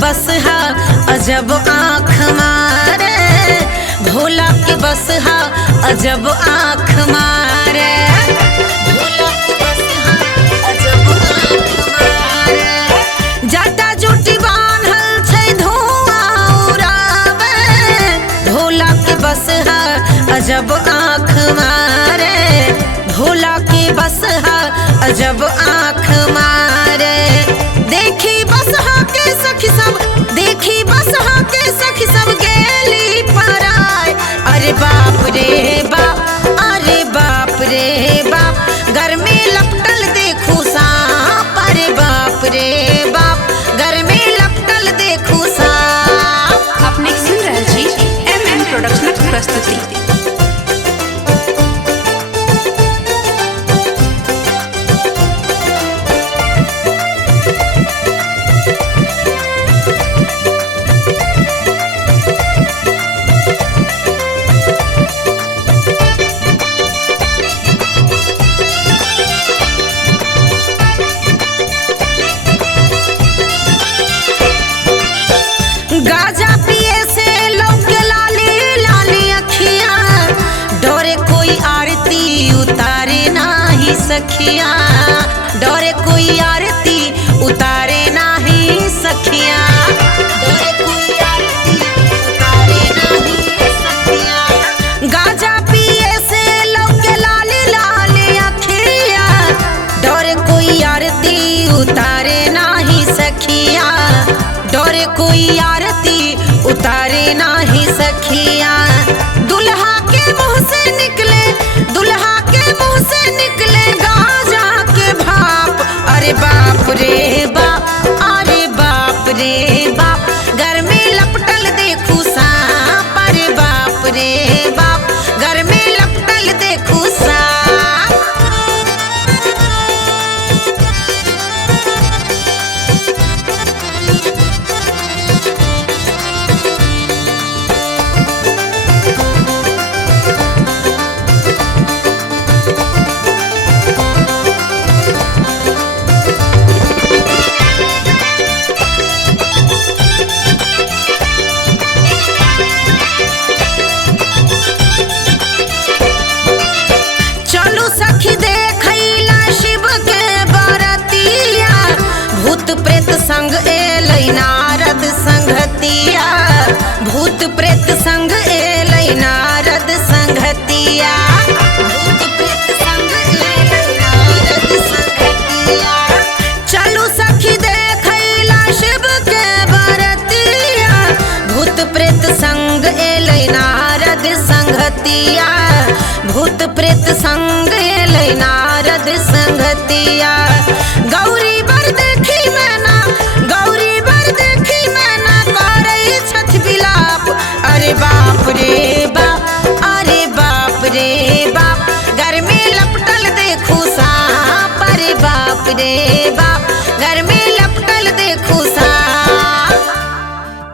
बस हा अजब आँख मारे, भोला के बस हा अजब आँख मारे, भोला के बस हा अजब आँख मारे। जाटा जुटी बान्हल छै धुआं उड़ावे, भोला के बस हा अजब आँख मारे, भोला के बस हा अजब आँख मारे। देखी बस हा के सखी सब, देखी बस हा के सखी सब गेली पराय। अरे बाप रे बाप, अरे बाप रे बाप, घर में लपटल देखू सांप। अरे बाप रे बाप, घर में लपटल देखू सांप। अपने सुन रहल छी MM प्रोडक्शन के प्रस्तुति। गाजा पिए से लौके लाली लाली अखियां, डोरे कोई आरती उतारे नाही सखियां, डोरे कोई आरती उतारे नाही सखियां, डोरे कोई आरती उतारे नाही सखियां। गाजा पिए से लौके लाली लाली अखियां, डोरे कोई आरती उतारे नाही सखियां, डोरे कोई आरती उतारे नाही सखिया। दुल्हा के मुंह से निकले, दुल्हा के मुंह से निकले गाजा के भाप। अरे बाप रे बाप, अरे बाप रे बाप, घर में लपटल देखू सांप। अरे बाप रे बाप, घर में लपटल देखू सांप। चलू सखी देखैला शिव के बरतिया, भूत प्रेत संग एलै नारद संगतिया, भूत प्रेत संग एलै नारद संगतिया, भूत प्रेत संग एलै नारद संगतिया। चलू सखी देखैला शिव के बरतिया, भूत प्रेत संग एलै नारद संगतिया, भूत प्रेत संग एलै नारद संगतिया। गौरी बर देखी मैना, गौरी बर देखी मैना करै छठ विलाप। अरे बाप रे बाप, अरे बाप रे बाप, घर में लपटल देखू सांप। अरे बाप रे बाप, घर में